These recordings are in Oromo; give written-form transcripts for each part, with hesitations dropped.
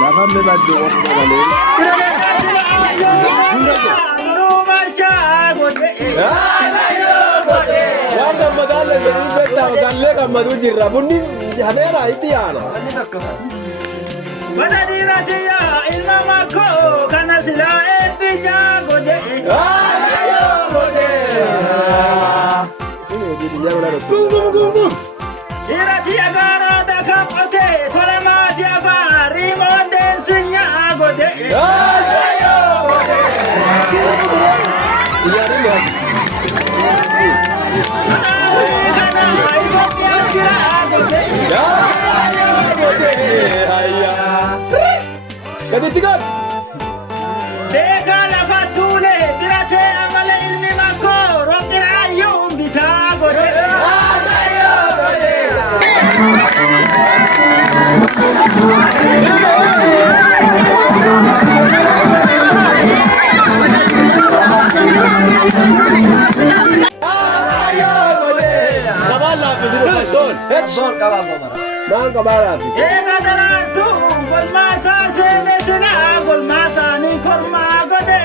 Lafa mi baddu of malee. Waan gammadaan lallabuu beektaa gallee gammadu jirra bunni habeera itti yaana. Mana dhiiraatiya ilma makkoo kana silaa eebbijaa godhe. Dhiiraatiya gaaraa daka qote tola maatii afaan riimoon deensi nyaa godhe. Beekaa lafa tuule biratee amala ilmi makkoo roqiraayyuun bitaa godhe. Eega daraartuu golmaasaa seene sinaa golmaasaanii kormaa godhe.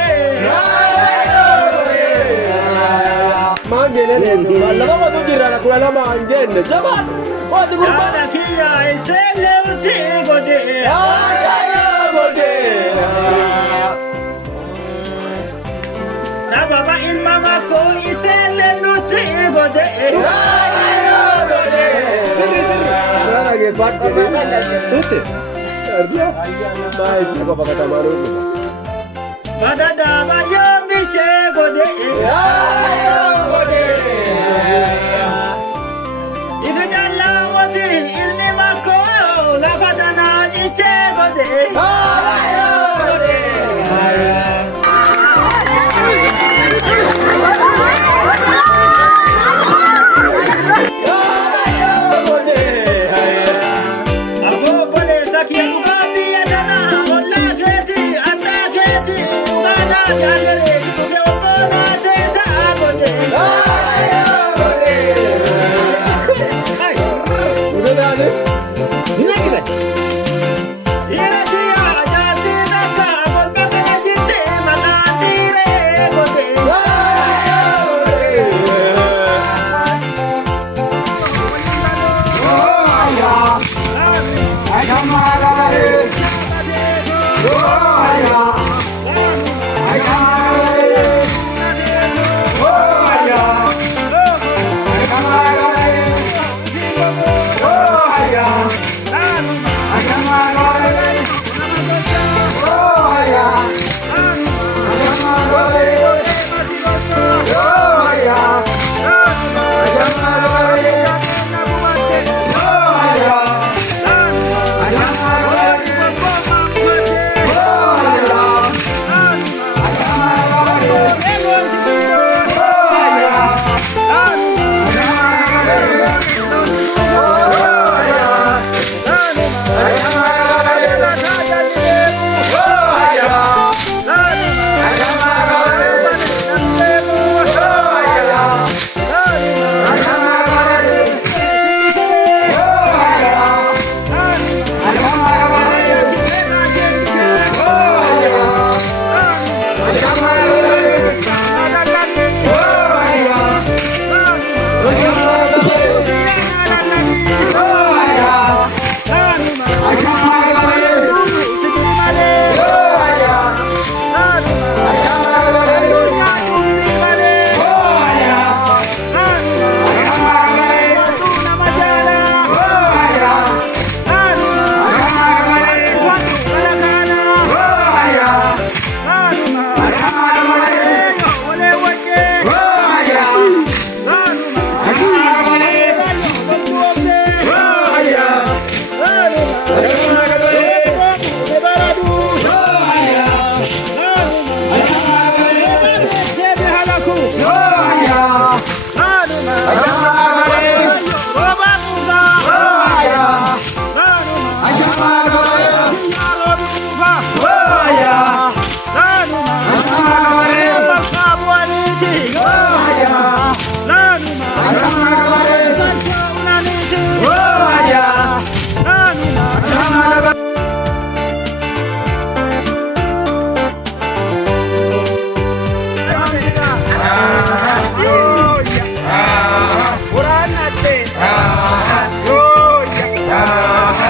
Maan jenne lafa matu jirra kula lama an jenne jabaan kooti gurba. Yaada kiyya iseellee utti godhe. Sababa ilma makkoo iseellee nutti godhe. Sirri. Sarara geeffadhe. Tutte. Argia. Maayisa qofa katamaa dhufu. Badadaaba yoomichee godhe. Ifi jallaa moti ilmi makkoo lafa tanaa cichee godhe.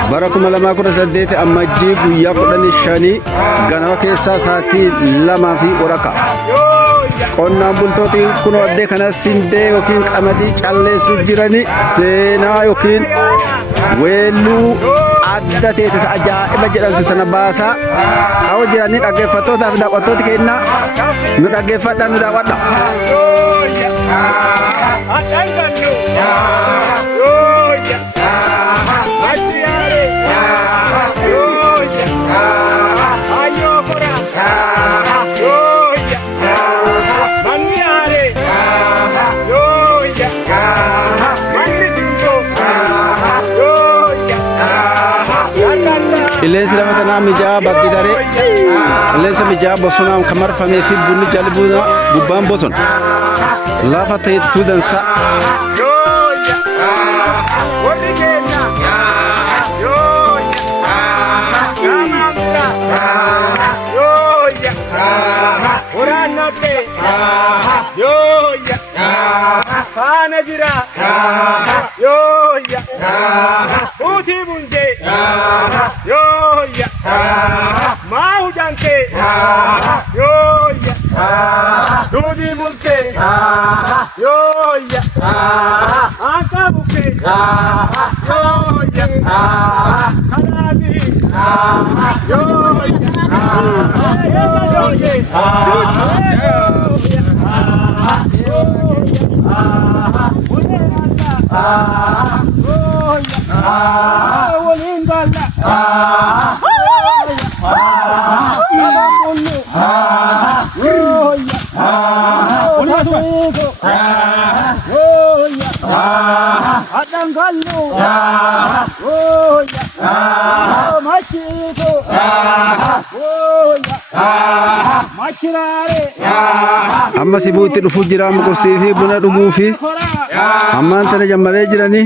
Barakum lama kura saddeeti ammajjii guyyaa 15 ganama keessaa sa'aatii 2 fi waraqaa. Qonnaan bultooti kun waddee kana sindee yookiin qamadii calleessu jirani seenaa yookiin weelluu adda ta'e ajaa'iba jedhamtu sana baasaa hawwa jiranii dhaggeeffattootaaf daawwattooti keenya nu dhaggeeffadhaa nu daawwadha. Qilleensi lama tanaa mijaa'aa bakki daree qilleensa mijaa'aa bosonaan kan marfamee fi bunni jalbuuna gubbaan bosona lafa ta'etu dansa. Amma si buutti dhufuu jira muqursii fi buna dhuguu fi ammaan tana jammaree jiranii.